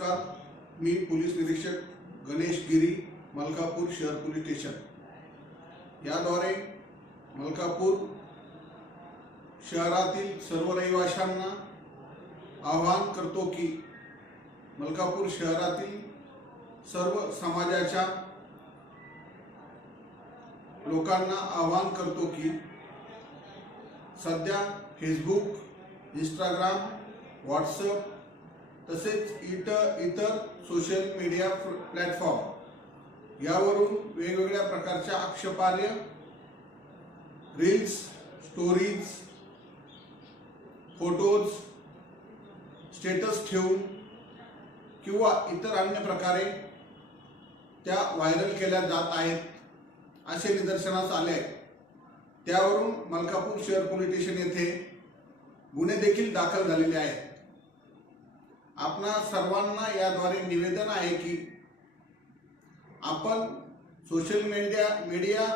नमस्कार. मी पोलीस निरीक्षक गणेश गिरी मलकापूर शहर पोलीस स्टेशन. याद्वारे मलकापूर शहरातील सर्व रहिवाशांना आवाहन करतो की मलकापूर शहरातील सर्व समाजाच्या लोकांना आवाहन करतो की सध्या फेसबुक इंस्टाग्राम व्हॉट्सअप तसेच इतर इतर सोशल मीडिया प्लॅटफॉर्म यावरून वेगवेगळ्या प्रकारच्या आक्षेपार्ह रील्स स्टोरीज फोटोज स्टेटस ठेवून किंवा इतर अन्य प्रकारे त्या व्हायरल केल्या जात आहेत असे निदर्शनास आले आहे. त्यावरून मलकापूर शहर पोलीस स्टेशन येथे गुन्हे देखील दाखल झालेले आहेत. आपणा सर्वांना याद्वारे निवेदन आहे की आपण सोशल मीडिया मीडिया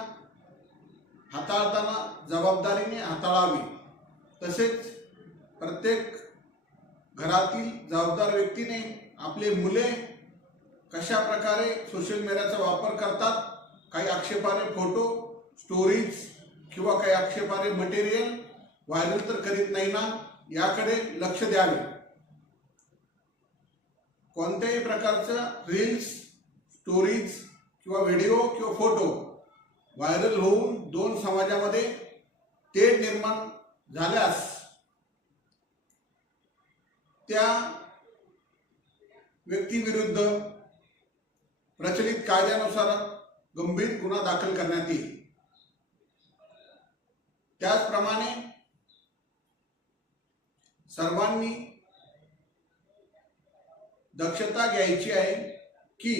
हाताळताना जबाबदारीने हाताळावी. तसेच प्रत्येक घरातील जबाबदार व्यक्तीने आपले मुले कशा प्रकारे सोशल मीडियाचा वापर करतात काही आक्षेपारे फोटो स्टोरीज किंवा काही आक्षेपारे मटेरियल व्हायरल तर करीत नाही ना याकडे लक्ष द्यावे. कोणत्याही प्रकारचं रील्स स्टोरीज किंवा व्हिडिओ किंवा फोटो व्हायरल होऊन दोन समाजामध्ये तेढ निर्माण झाल्यास त्या व्यक्तीविरुद्ध प्रचलित कायद्यानुसार गंभीर गुन्हा दाखल करण्यात येईल. त्याचप्रमाणे सर्वांनी दक्षता घ्यायची आहे की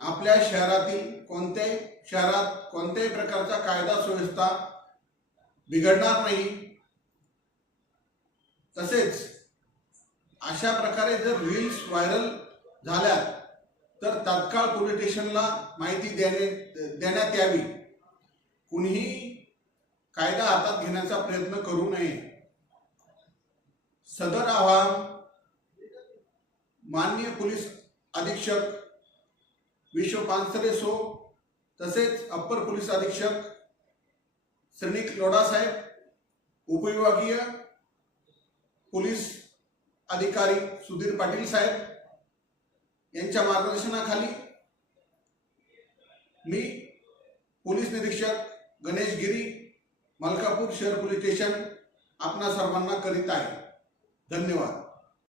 आपल्या शहरातील कोणत्याही शहरात कोणत्याही प्रकारचा कायदा सुव्यवस्था बिघडणार नाही. तसेच अशा प्रकारे जर रील्स व्हायरल झाल्या तर तात्काळ पोलीस स्टेशनला माहिती देणे देण्यात यावी. कुणीही कायदा हातात घेण्याचा प्रयत्न करू नये. सदर आव्हान माननीय पोलीस अधीक्षक विश्व पानसरे सो तसेच अप्पर पोलीस अधीक्षक श्रेणिक लोढा साहेब उपविभागीय पोलीस अधिकारी सुधीर पाटील साहेब यांच्या मार्गदर्शनाखाली मी पोलीस निरीक्षक गणेश गिरी मलकापूर शहर पोलीस स्टेशन आपणा सर्वांना करीत आहे. धन्यवाद.